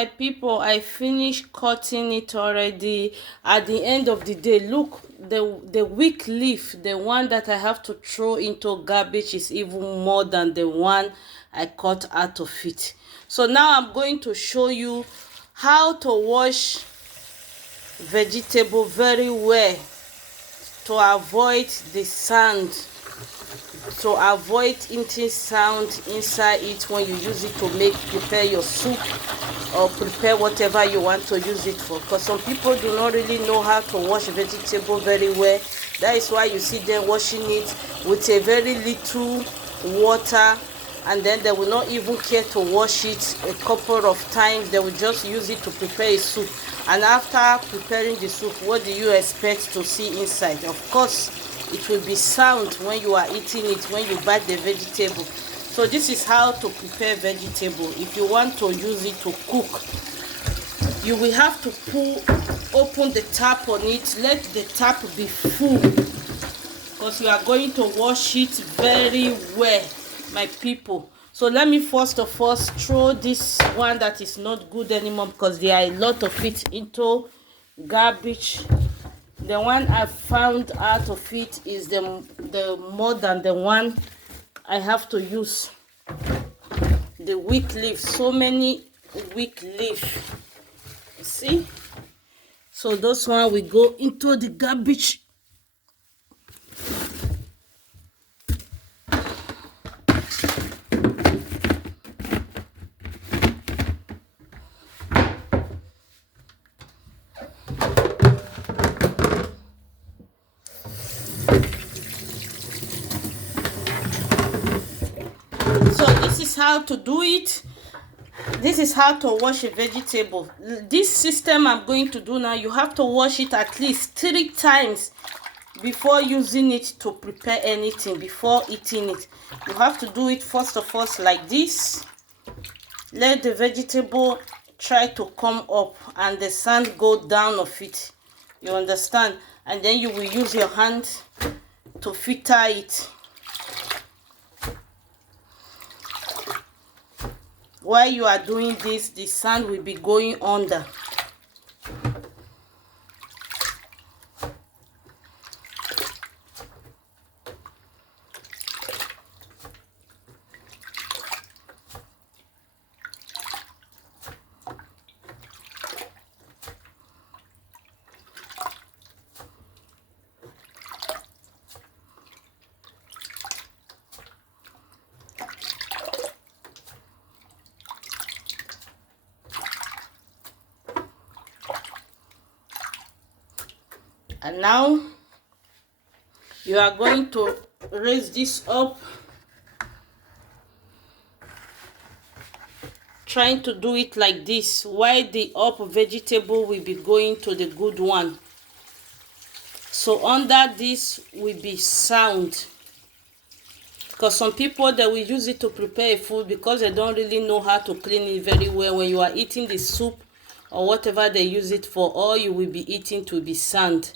my people, I finished cutting it already. At the end of the day, look, the weak leaf, the one that I have to throw into garbage, is even more than the one I cut out of it. So now I'm going to show you how to wash vegetable very well to avoid the sand, to avoid eating sound inside it when you use it to prepare your soup or prepare whatever you want to use it for. Because some people do not really know how to wash vegetable very well. That is why you see them washing it with a very little water, and then they will not even care to wash it a couple of times. They will just use it to prepare a soup, and after preparing the soup, what do you expect to see inside? Of course, it will be sound when you are eating it, when you bite the vegetable. So this is how to prepare vegetable. If you want to use it to cook, you will have to open the tap on it. Let the tap be full, because you are going to wash it very well, my people. So let me first of all throw this one that is not good anymore, because there are a lot of it into garbage. The one I found out of it is the more than the one I have to use. The weak leaf, so many weak leaf. See? So those one will go into the garbage. So this is how to do it. This is how to wash a vegetable. This system I'm going to do now, you have to wash it at least 3 times before using it to prepare anything, before eating it. You have to do it first of all like this. Let the vegetable try to come up and the sand go down of it. You understand? And then you will use your hand to filter it. While you are doing this, the sand will be going under. And now you are going to raise this up, trying to do it like this, while the up vegetable will be going to the good one. So under this will be sound, because some people, they will use it to prepare food because they don't really know how to clean it very well. When you are eating the soup or whatever they use it for, all you will be eating to be sand.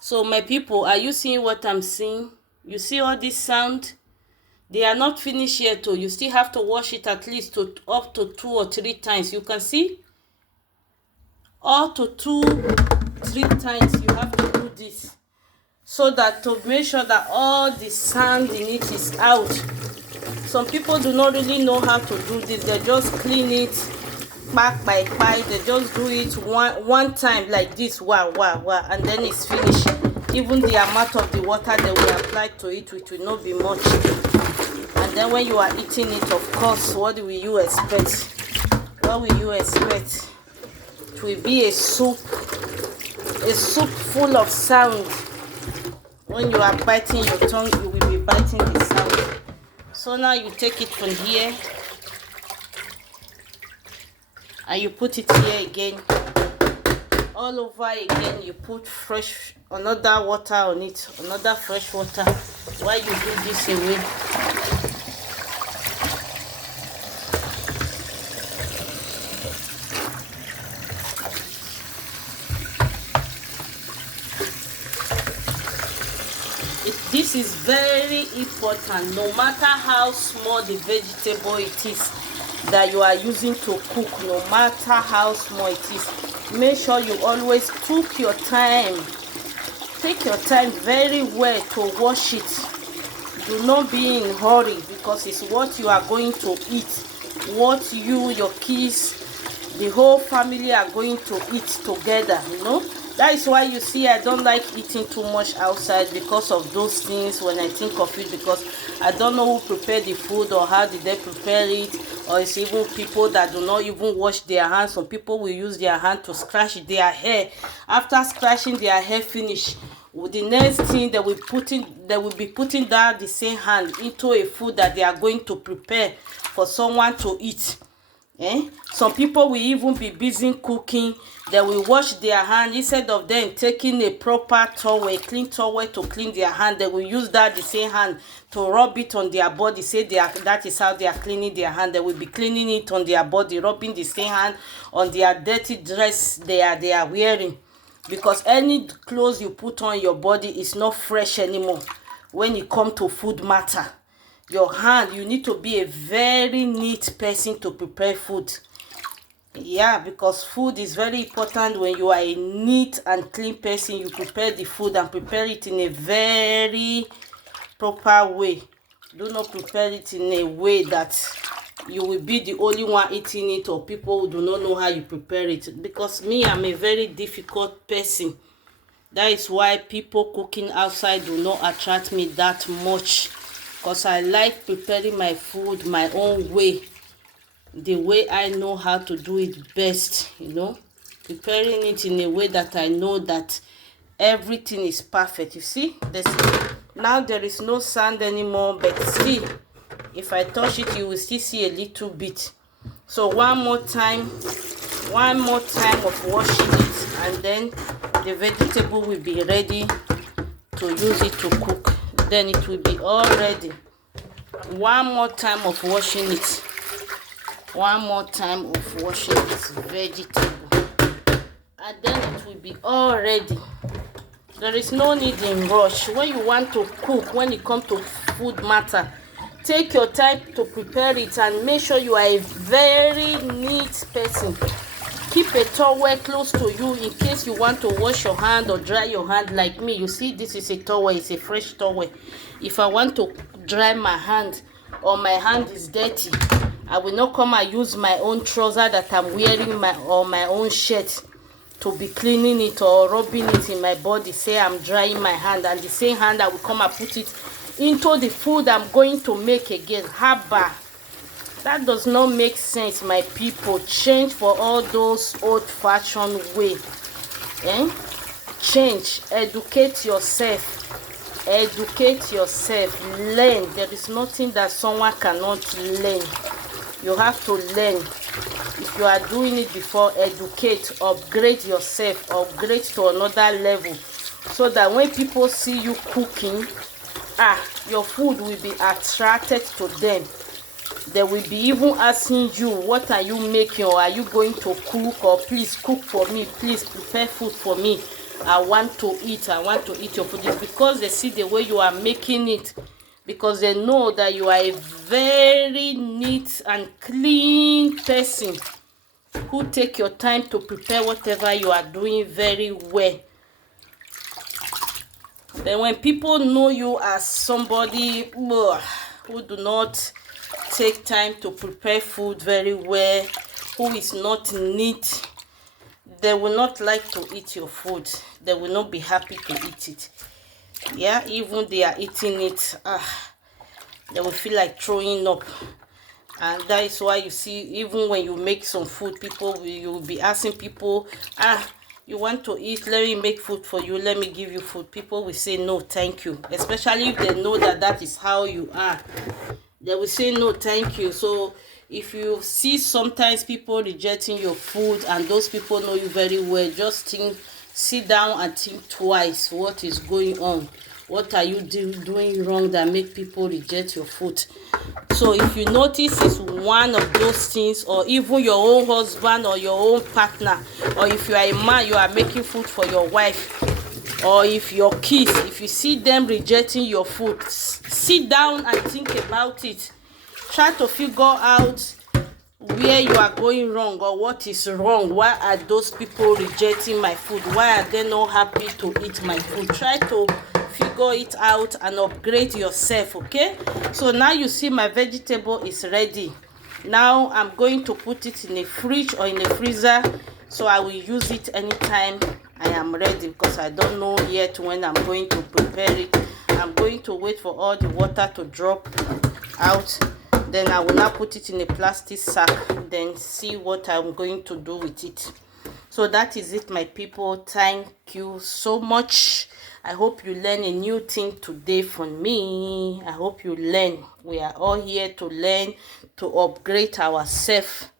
So my people, are you seeing what I'm seeing? You see all this sound? They are not finished yet too. You still have to wash it at least up to 2 or 3 times. You can see? Up to 2-3 times you have to do this, so that to make sure that all the sand in it is out. Some people do not really know how to do this. They just clean it back by pipe. They just do it one time like this, wow, and then it's finished. Even the amount of the water they will apply to it, which will not be much. And then when you are eating it, of course, what will you expect? What will you expect? It will be a soup full of sound. When you are biting your tongue, you will be biting the sound. So now you take it from here and you put it here again. All over again, you put fresh, another water on it, another fresh water. While you do this away, this is very important. No matter how small the vegetable it is, that you are using to cook, no matter how small it is. Make sure you always took your time. Take your time very well to wash it. Do not be in hurry, because it's what you are going to eat, what you, your kids, the whole family are going to eat together, you know. That is why you see I don't like eating too much outside, because of those things. When I think of it, because I don't know who prepared the food or how did they prepare it, or it's even people that do not even wash their hands. Some people will use their hand to scratch their hair. After scratching their hair finish, the next thing they will be putting that the same hand into a food that they are going to prepare for someone to eat. Some people will even be busy cooking. They will wash their hand. Instead of them taking a proper towel, a clean towel to clean their hand, they will use that the same hand to rub it on their body. Say that is how they are cleaning their hand. They will be cleaning it on their body, rubbing the same hand on their dirty dress they are wearing. Because any clothes you put on your body is not fresh anymore when it comes to food matter. Your hand, you need to be a very neat person to prepare food. Yeah, because food is very important. When you are a neat and clean person, you prepare the food and prepare it in a very proper way. Do not prepare it in a way that you will be the only one eating it, or people who do not know how you prepare it. Because me, I'm a very difficult person. That is why people cooking outside do not attract me that much, because I like preparing my food my own way, the way I know how to do it best, you know, preparing it in a way that I know that everything is perfect. You see, now there is no sand anymore, but see, if I touch it, you will still see a little bit. So one more time of washing it, and then the vegetable will be ready to use it to cook. Then it will be all ready. One more time of washing it. One more time of washing this vegetable, and then it will be all ready. There is no need in rush. When you want to cook, when it comes to food matter, take your time to prepare it, and make sure you are a very neat person. Keep a towel close to you in case you want to wash your hand or dry your hand. Like me, you see, this is a towel, it's a fresh towel. If I want to dry my hand, or my hand is dirty, I will not come and use my own trouser that I'm wearing, or my own shirt, to be cleaning it or rubbing it in my body, say I'm drying my hand, and the same hand I will come and put it into the food I'm going to make again. Haba, that does not make sense, my people. Change for all those old-fashioned way. Change. Educate yourself. Educate yourself. Learn. There is nothing that someone cannot learn. You have to learn. If you are doing it before, educate, upgrade yourself, upgrade to another level, so that when people see you cooking, your food will be attracted to them. They will be even asking you, what are you making, or are you going to cook, or please cook for me, please prepare food for me, I want to eat your food. It's because they see the way you are making it, because they know that you are a very neat and clean person who take your time to prepare whatever you are doing very well. Then when people know you as somebody who do not take time to prepare food very well, who is not neat, they will not like to eat your food. They will not be happy to eat it. Yeah, even they are eating it, they will feel like throwing up. And that is why you see, even when you make some food, you will be asking people, you want to eat, let me make food for you, let me give you food. People will say no thank you, especially if they know that is how you are. They will say no thank you. So if you see sometimes people rejecting your food, and those people know you very well, just sit down and think twice. What is going on? What are you doing wrong that make people reject your food? So if you notice it's one of those things, or even your own husband or your own partner, or if you are a man, you are making food for your wife, or if your kids, if you see them rejecting your food, sit down and think about it. Try to figure out where you are going wrong or what is wrong. Why are those people rejecting my food? Why are they not happy to eat my food? Try to figure it out and upgrade yourself. Okay, so now you see my vegetable is ready. Now I'm going to put it in a fridge or in a freezer, so I will use it anytime I am ready, because I don't know yet when I'm going to prepare it. I'm going to wait for all the water to drop out, then I will now put it in a plastic sack, then see what I'm going to do with it. So that is it, my people. Thank you so much. I hope you learn a new thing today from me. I hope you learn. We are all here to learn, to upgrade ourselves.